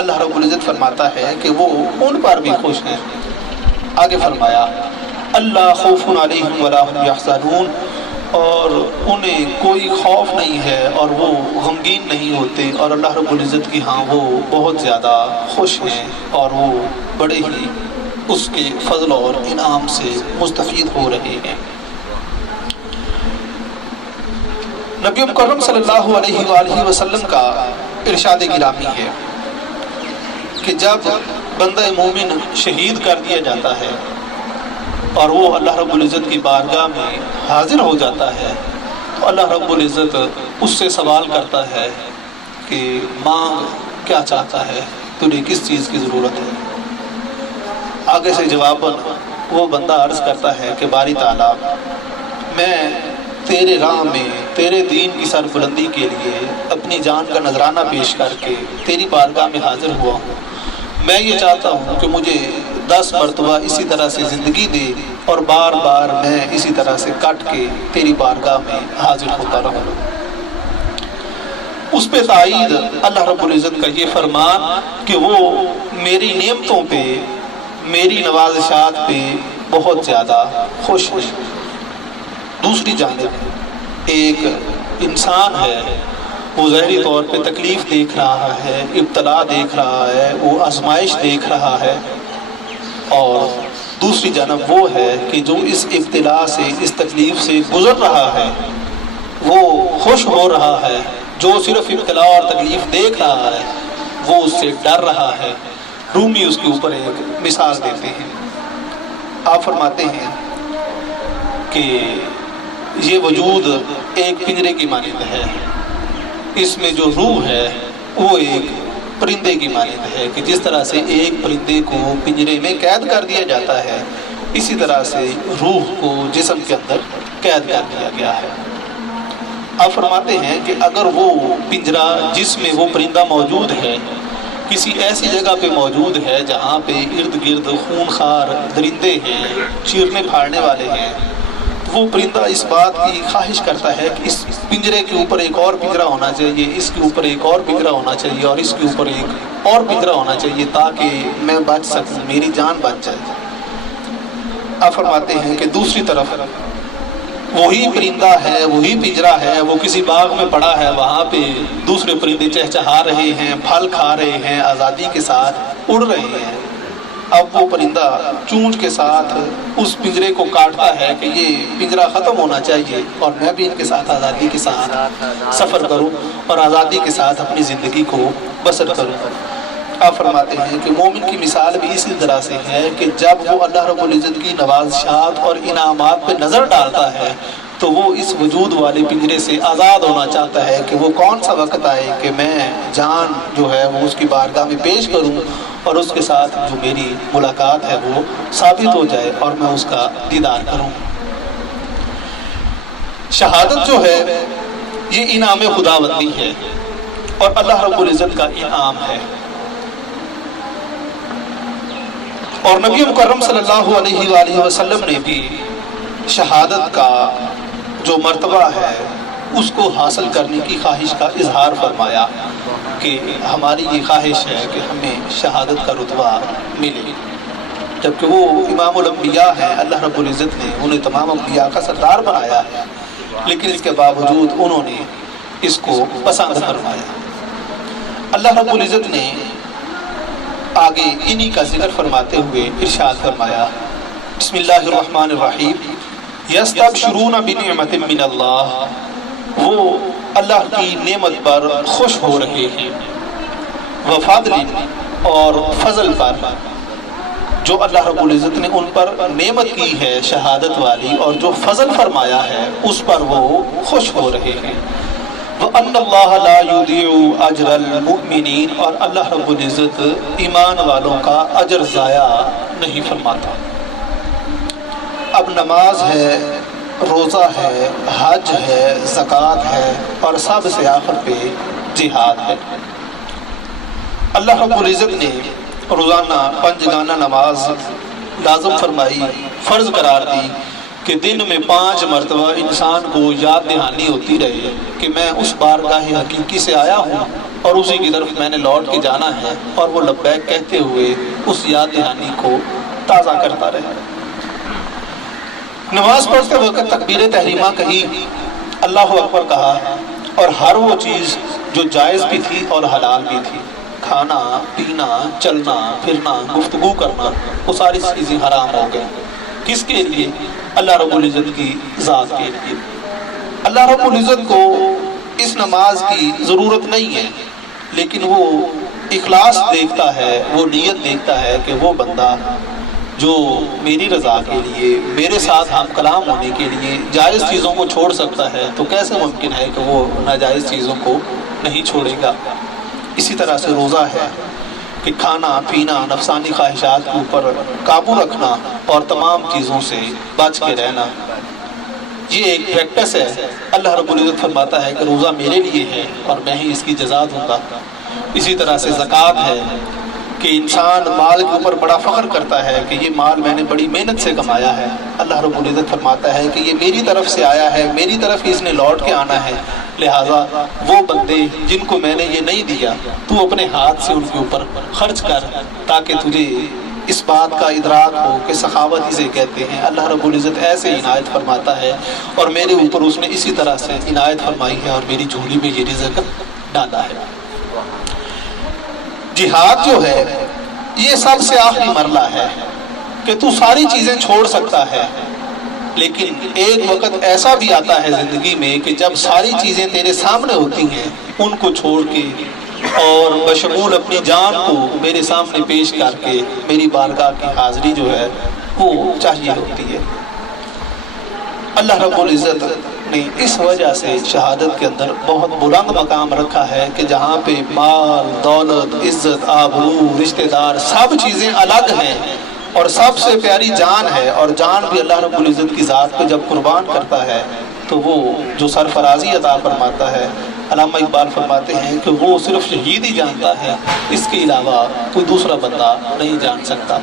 اللہ رب العزت فرماتا ہے کہ وہ ان پر بھی خوش ہیں۔ آگے فرمایا اللہ خوف علیہم ولا هم یحزنون، اور انہیں کوئی خوف نہیں ہے اور وہ غمگین نہیں ہوتے، اور اللہ رب العزت کی ہاں وہ بہت زیادہ خوش ہیں اور وہ بڑے ہی اس کے فضل اور انعام سے مستفید ہو رہے ہیں۔ نبی مکرم صلی اللہ علیہ وآلہ وسلم کا ارشاد گرامی ہے کہ جب بندہ مومن شہید کر دیا جاتا ہے اور وہ اللہ رب العزت کی بارگاہ میں حاضر ہو جاتا ہے تو اللہ رب العزت اس سے سوال کرتا ہے کہ مانگ کیا چاہتا ہے، تجھے کس چیز کی ضرورت ہے۔ آگے سے جواباً وہ بندہ عرض کرتا ہے کہ باری تعالیٰ، میں تیرے راہ میں تیرے دین کی سربلندی کے لیے اپنی جان کا نذرانہ پیش کر کے تیری بارگاہ میں حاضر ہوا ہوں۔ میں یہ چاہتا ہوں کہ مجھے 10 مرتبہ اسی طرح سے زندگی دے اور بار بار میں اسی طرح سے کٹ کے تیری بارگاہ میں حاضر ہوتا رہوں۔ اس پہ تائید اللہ رب العزت کا یہ فرمان کہ وہ میری نعمتوں پہ، میری نوازشات پہ بہت زیادہ خوش ہیں۔ دوسری جانب ایک انسان ہے، وہ ظاہری طور پہ تکلیف دیکھ رہا ہے، ابتلا دیکھ رہا ہے، وہ آزمائش دیکھ رہا ہے، اور دوسری جانب وہ ہے کہ جو اس ابتلا سے، اس تکلیف سے گزر رہا ہے وہ خوش ہو رہا ہے، جو صرف ابتلا اور تکلیف دیکھ رہا ہے وہ اس سے ڈر رہا ہے۔ رومی اس کے اوپر ایک مثال دیتے ہیں، آپ فرماتے ہیں کہ یہ وجود ایک پنجرے کی مانند ہے، اس میں جو روح ہے وہ ایک پرندے کی مانند ہے، کہ جس طرح سے ایک پرندے کو پنجرے میں قید کر دیا جاتا ہے اسی طرح سے روح کو جسم کے اندر قید کر دیا گیا ہے۔ آپ فرماتے ہیں کہ اگر وہ پنجرا جس میں وہ پرندہ موجود ہے کسی ایسی جگہ پہ موجود ہے جہاں پہ ارد گرد خونخوار درندے ہیں، چیرنے پھاڑنے والے ہیں، وہ پرندہ اس بات کی خواہش کرتا ہے کہ اس پنجرے کے اوپر ایک اور پنجرا ہونا چاہیے، اس کے اوپر ایک اور پنجرا ہونا چاہیے، اور اس کے اوپر ایک اور پنجرا ہونا چاہیے تاکہ میں بچ سکوں، میری جان بچ جائے۔ آپ فرماتے ہیں کہ دوسری طرف وہی پرندہ ہے، وہی پنجرا ہے، وہ کسی باغ میں پڑا ہے، وہاں پہ دوسرے پرندے چہچہا رہے ہیں، پھل کھا رہے ہیں، آزادی کے ساتھ اڑ رہے ہیں۔ اب وہ پرندہ چونچ کے ساتھ اس پنجرے کو کاٹتا ہے کہ یہ پنجرا ختم ہونا چاہیے اور میں بھی ان کے ساتھ آزادی کے ساتھ سفر کروں اور آزادی کے ساتھ اپنی زندگی کو بسر کروں۔ آپ فرماتے ہیں کہ مومن کی مثال بھی اسی طرح سے ہے کہ جب وہ اللہ رب العزت کی نوازشات اور انعامات پہ نظر ڈالتا ہے تو وہ اس وجود والے پنجرے سے آزاد ہونا چاہتا ہے کہ وہ کون سا وقت آئے کہ میں جان جو ہے وہ اس کی بارگاہ میں پیش کروں اور اس کے ساتھ جو میری ملاقات ہے وہ ثابت ہو جائے اور میں اس کا دیدار کروں۔ شہادت جو ہے یہ انعام خداوندی ہے اور اللہ رب العزت کا انعام ہے، اور نبی مکرم صلی اللہ علیہ وآلہ وسلم نے بھی شہادت کا جو مرتبہ ہے اس کو حاصل کرنے کی خواہش کا اظہار فرمایا کہ ہماری یہ خواہش ہے کہ ہمیں شہادت کا رتبہ ملے، جبکہ وہ امام الانبیاء ہیں، اللہ رب العزت نے انہیں تمام انبیاء کا سردار بنایا ہے، لیکن اس کے باوجود انہوں نے اس کو پسند فرمایا۔ اللہ رب العزت نے آگے انہی کا ذکر فرماتے ہوئے ارشاد فرمایا، بسم اللہ الرحمن الرحیم، یستبشرون بنعمت من اللہ، وہ اللہ کی نعمت پر خوش ہو رہے ہیں، وفضل، اور فضل پر، جو اللہ رب العزت نے ان پر نعمت کی ہے شہادت والی اور جو فضل فرمایا ہے اس پر وہ خوش ہو رہے ہیں۔ وَأَنَّ اللَّهَ لَا يُضِيعُ أَجْرَ الْمُؤْمِنِينَ، اور اللہ رب العزت ایمان والوں کا اجر ضائع نہیں فرماتا۔ اب نماز ہے، روزہ ہے، حج ہے، زکوٰۃ ہے، اور سب سے آخر پہ جہاد ہے۔ اللہ رب العزت نے روزانہ 5 گانا نماز لازم فرمائی، فرض قرار دی کہ دن میں 5 مرتبہ انسان کو یاد دہانی ہوتی رہے کہ میں اس بارگاہ حقیقی سے آیا ہوں اور اسی کی طرف میں نے لوٹ کے جانا ہے، اور وہ لبیک کہتے ہوئے اس یاد دہانی کو تازہ کرتا رہے۔ نماز پڑھتے وقت تکبیر تحریمہ کہی، اللہ اکبر کہا، اور ہر وہ چیز جو جائز بھی تھی اور حلال بھی تھی، کھانا پینا چلنا پھرنا گفتگو کرنا، وہ ساری چیزیں حرام ہو گئیں۔ کس کے لیے؟ اللہ رب العزت کی ذات کے لیے۔ اللہ رب العزت کو اس نماز کی ضرورت نہیں ہے، لیکن وہ اخلاص دیکھتا ہے، وہ نیت دیکھتا ہے کہ وہ بندہ جو میری رضا کے لیے، میرے ساتھ ہم کلام ہونے کے لیے جائز چیزوں کو چھوڑ سکتا ہے، تو کیسے ممکن ہے کہ وہ ناجائز چیزوں کو نہیں چھوڑے گا۔ اسی طرح سے روزہ ہے کہ کھانا پینا نفسانی خواہشات کے اوپر قابو رکھنا اور تمام چیزوں سے بچ کے رہنا، یہ ایک پریکٹس ہے۔ اللہ رب العزت فرماتا ہے کہ روزہ میرے لیے ہے اور میں ہی اس کی جزا دوں گا۔ اسی طرح سے زکوٰۃ ہے کہ انسان مال کے اوپر بڑا فخر کرتا ہے کہ یہ مال میں نے بڑی محنت سے کمایا ہے۔ اللہ رب العزت فرماتا ہے کہ یہ میری طرف سے آیا ہے، میری طرف ہی اس نے لوٹ کے آنا ہے، لہٰذا وہ بندے جن کو میں نے یہ نہیں دیا، تو اپنے ہاتھ سے ان کے اوپر خرچ کر، تاکہ تجھے اس بات کا ادراک ہو کہ سخاوت اسے کہتے ہیں۔ اللہ رب العزت ایسے عنایت فرماتا ہے، اور میرے اوپر اس نے اسی طرح سے عنایت فرمائی ہے اور میری جھولی میں یہ رزق ڈالا ہے۔ جہاد جو ہے یہ سب سے آخری مرحلہ ہے کہ تو ساری چیزیں چھوڑ سکتا ہے، لیکن ایک وقت ایسا بھی آتا ہے زندگی میں کہ جب ساری چیزیں تیرے سامنے ہوتی ہیں، ان کو چھوڑ کے اور بشمول اپنی جان کو میرے سامنے پیش کر کے میری بارگاہ کی حاضری جو ہے وہ چاہیے ہوتی ہے۔ اللہ رب العزت نے اس وجہ سے شہادت کے اندر بہت بلند مقام رکھا ہے کہ جہاں پہ مال دولت عزت آبرو رشتہ دار سب چیزیں الگ ہیں، اور سب سے پیاری جان ہے، اور جان بھی اللہ رب العزت کی ذات پہ جب قربان کرتا ہے تو وہ جو سرفرازی عطا فرماتا ہے، علامہ اقبال فرماتے ہیں کہ وہ صرف شہید ہی جانتا ہے، اس کے علاوہ کوئی دوسرا بندہ نہیں جان سکتا۔